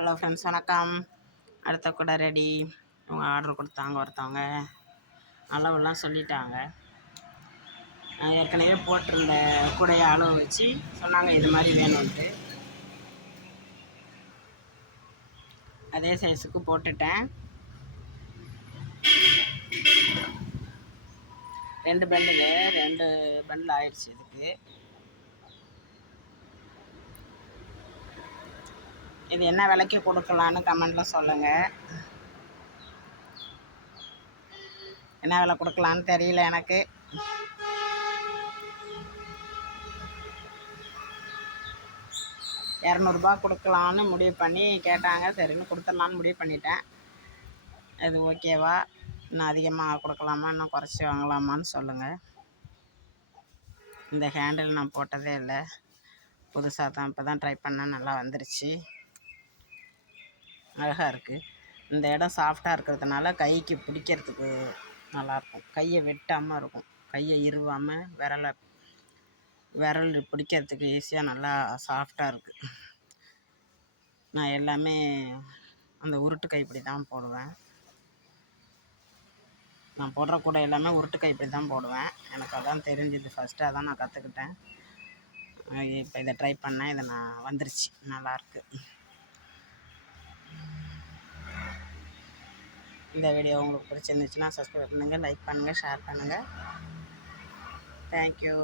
Hello friends, வணக்கம். அடுத்த கூட ரெடி. இவங்க ஆர்டர் கொடுத்தாங்க, ஒருத்தவங்க அளவெல்லாம் சொல்லிட்டாங்க. நான் ஏற்கனவே போட்டிருந்த கூடைய அளவு வச்சு சொன்னாங்க இது மாதிரி வேணும்ன்ட்டு. அதே சைஸுக்கு போட்டுட்டேன். 2 பண்டில் ஆயிடுச்சு. இதுக்கு இது என்ன விலைக்கு கொடுக்கலான்னு கமெண்டில் சொல்லுங்கள். என்ன விலை கொடுக்கலான்னு தெரியல எனக்கு. $200 கொடுக்கலான்னு முடிவு பண்ணி கேட்டாங்க. சரின்னு கொடுத்துடலான்னு முடிவு பண்ணிட்டேன். இது ஓகேவா? இன்னும் அதிகமாக கொடுக்கலாமா, இன்னும் குறைச்சி வாங்கலாமான்னு சொல்லுங்கள். இந்த ஹேண்டில் நான் போட்டதே இல்லை, புதுசாக தான் இப்போ தான் ட்ரை பண்ணேன். நல்லா வந்துருச்சு, அழகாக இருக்குது. இந்த இடம் சாஃப்டாக இருக்கிறதுனால கைக்கு பிடிக்கிறதுக்கு நல்லாயிருக்கும். கையை வெட்டாமல் இருக்கும், கையை இறுவாமல் விரல் பிடிக்கிறதுக்கு ஈஸியாக நல்லா சாஃப்டாக இருக்குது. நான் எல்லாமே அந்த உருட்டு கைப்பிடி தான் போடுவேன். நான் போடுற கூட எல்லாமே உருட்டு கைப்பிடி தான் போடுவேன். எனக்கு அதான் தெரிஞ்சுது, ஃபஸ்ட்டு அதான் நான் கற்றுக்கிட்டேன். இப்போ இதை ட்ரை பண்ணேன், இதை நான் வந்துருச்சு, நல்லாயிருக்கு. இந்த வீடியோ உங்களுக்கு பிடிச்சிருந்துச்சுன்னா சப்ஸ்கிரைப் பண்ணுங்கள், லைக் பண்ணுங்கள், ஷேர் பண்ணுங்கள். தேங்க்யூ.